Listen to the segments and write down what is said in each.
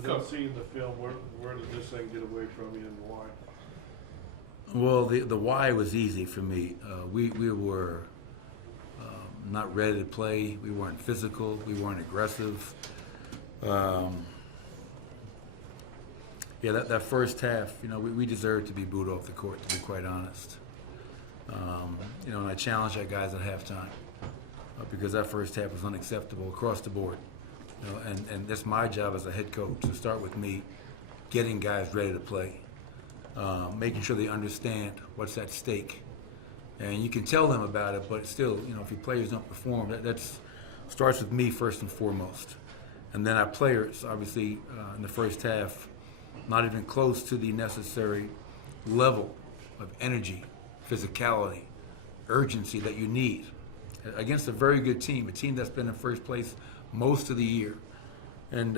Without seeing the film, where did this thing get away from you and why? Well, the why was easy for me. We were not ready to play. We weren't physical. We weren't aggressive. Yeah, that first half, we deserved to be booed off the court, to be quite honest. And I challenged our guys at halftime because that first half was unacceptable across the board. And that's my job as a head coach, to start with me, getting guys ready to play, making sure they understand what's at stake. And you can tell them about it, but still, if your players don't perform, that starts with me first and foremost. And then our players, obviously, in the first half, not even close to the necessary level of energy, physicality, urgency that you need against a very good team, a team that's been in first place most of the year. And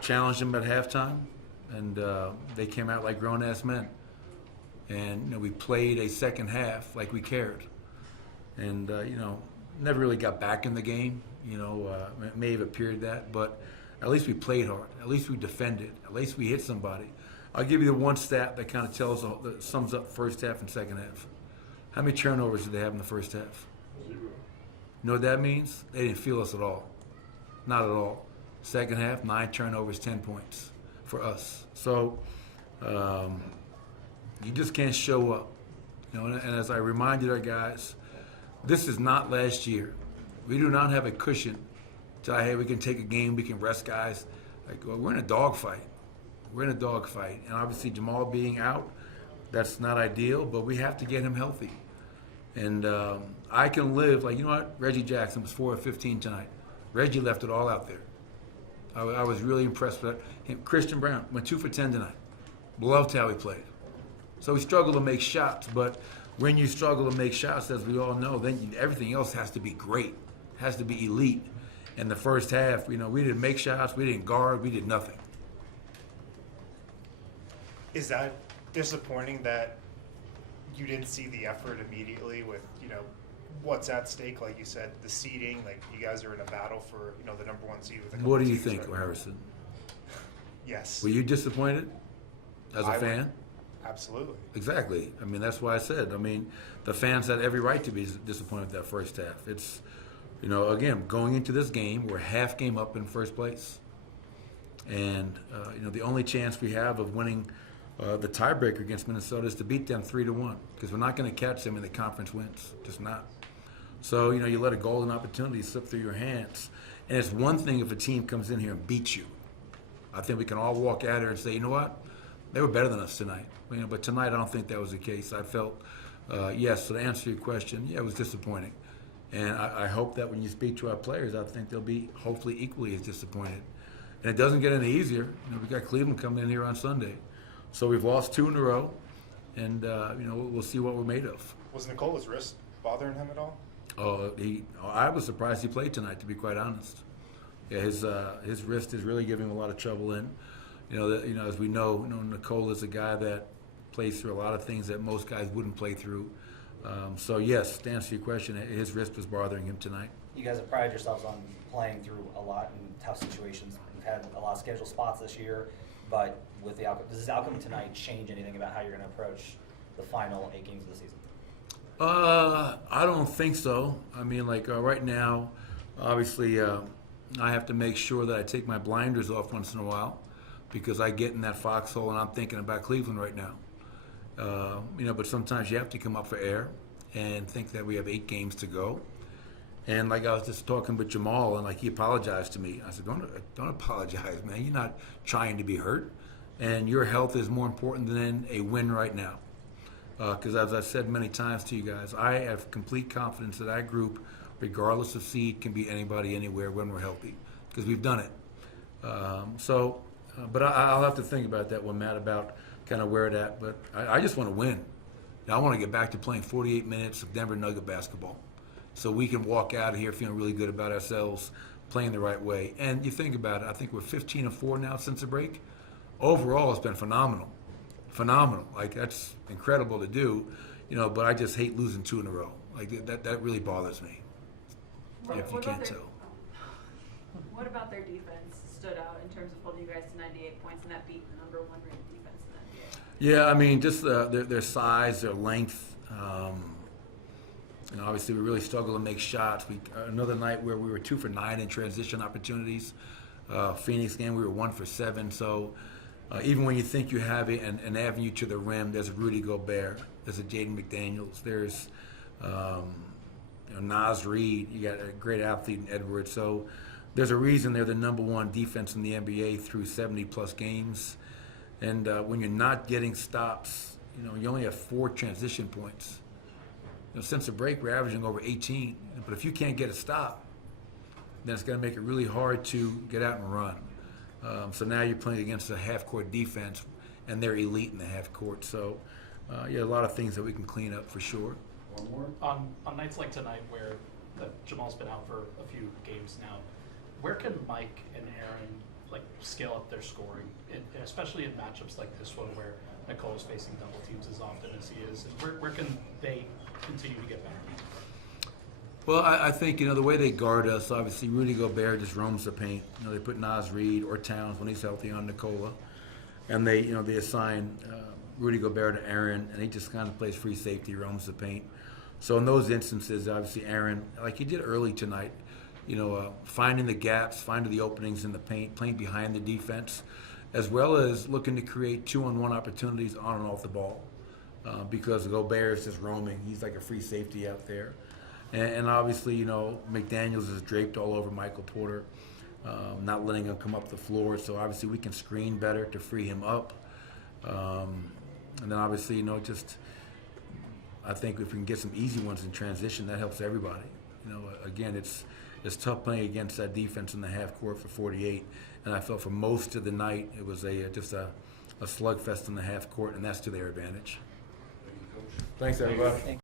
challenged them at halftime, and they came out like grown-ass men. And we played a second half like we cared. And never really got back in the game. It may have appeared that, but at least we played hard. At least we defended. At least we hit somebody. I'll give you the one stat that kind of that sums up first half and second half. How many turnovers did they have in the first half? 0. You know what that means? They didn't feel us at all. Not at all. Second half, 9 turnovers, 10 points for us. So you just can't show up. And as I reminded our guys, this is not last year. We do not have a cushion to, hey, we can take a game, we can rest guys. We're in a dogfight. We're in a dogfight. And obviously Jamal being out, that's not ideal, but we have to get him healthy. And I can live, Reggie Jackson was 4 of 15 tonight. Reggie left it all out there. I was really impressed with him. Christian Brown went 2 for 10 tonight. Loved how he played. So we struggle to make shots, but when you struggle to make shots, as we all know, then everything else has to be great, has to be elite. In the first half, we didn't make shots, we didn't guard, we did nothing. Is that disappointing that you didn't see the effort immediately with, what's at stake? Like you said, the seeding, you guys are in a battle for, the number 1 seed with a couple What do you teams think, right now. Harrison? Yes. Were you disappointed as a fan? Absolutely. Exactly. That's why I said. The fans had every right to be disappointed with that first half. It's, again, going into this game, we're half game up in first place. And, the only chance we have of winning the tiebreaker against Minnesota is to beat them 3-1, because we're not going to catch them in the conference wins. Just not. So, you let a golden opportunity slip through your hands. And it's one thing if a team comes in here and beats you. I think we can all walk at her and say, you know what? They were better than us tonight. But tonight I don't think that was the case. I felt, yes, so to answer your question, yeah, it was disappointing. And I hope that when you speak to our players, I think they'll be hopefully equally as disappointed. And it doesn't get any easier. We got Cleveland coming in here on Sunday. So we've lost 2 in a row, and we'll see what we're made of. Was Nicola's wrist bothering him at all? I was surprised he played tonight, to be quite honest. Yeah, his wrist is really giving him a lot of trouble in. As we know, Nicole is a guy that plays through a lot of things that most guys wouldn't play through. So yes, to answer your question, his wrist was bothering him tonight. You guys have prided yourselves on playing through a lot in tough situations. You've had a lot of scheduled spots this year, but with the outcome, does this outcome tonight change anything about how you're going to approach the final 8 games of the season? I don't think so. Right now, obviously, I have to make sure that I take my blinders off once in a while, because I get in that foxhole and I'm thinking about Cleveland right now. But sometimes you have to come up for air and think that we have 8 games to go. And I was just talking with Jamal, and he apologized to me. I said, don't apologize, man. You're not trying to be hurt. And your health is more important than a win right now. Because as I've said many times to you guys, I have complete confidence that our group, regardless of seed, can beat anybody anywhere when we're healthy. Because we've done it. But I'll have to think about that one, Matt, about kind of where it at. But I just want to win. I want to get back to playing 48 minutes of Denver Nugget basketball, so we can walk out of here feeling really good about ourselves, playing the right way. And you think about it, I think we're 15-4 now since the break. Overall, it's been phenomenal. Phenomenal. That's incredible to do, but I just hate losing 2 in a row. That really bothers me, if you can't tell. What about their defense stood out in terms of holding you guys to 98 points and that beat the number 1 ranked defense in the NBA? Yeah, I mean, just their size, their length. Obviously, we really struggle to make shots. Another night where we were 2 for 9 in transition opportunities. Phoenix game, we were 1 for 7. So even when you think you have an avenue to the rim, there's a Rudy Gobert, there's a Jaden McDaniels, there's Naz Reid. You got a great athlete in Edwards. So there's a reason they're the number 1 defense in the NBA through 70-plus games. And when you're not getting stops, you only have 4 transition points. Since the break, we're averaging over 18. But if you can't get a stop, then it's going to make it really hard to get out and run. So now you're playing against a half-court defense, and they're elite in the half-court. So, a lot of things that we can clean up for sure. One more. On nights like tonight where Jamal's been out for a few games now, where can Mike and Aaron scale up their scoring, and especially in matchups like this one where Nicole is facing double teams as often as he is, and where can they continue to get better? Well, I think, the way they guard us, obviously Rudy Gobert just roams the paint. They put Naz Reid or Towns when he's healthy on Nicola. And they assign Rudy Gobert to Aaron, and he just kind of plays free safety, roams the paint. So in those instances, obviously Aaron, like he did early tonight, finding the gaps, finding the openings in the paint, playing behind the defense, as well as looking to create 2-on-1 opportunities on and off the ball. Because Gobert is just roaming. He's like a free safety out there. And obviously, McDaniels is draped all over Michael Porter, not letting him come up the floor. So obviously we can screen better to free him up. And then obviously, I think if we can get some easy ones in transition, that helps everybody. Again, it's tough playing against that defense in the half court for 48. And I felt for most of the night it was just a slugfest in the half court, and that's to their advantage. Thank you, Coach. Thanks, everybody.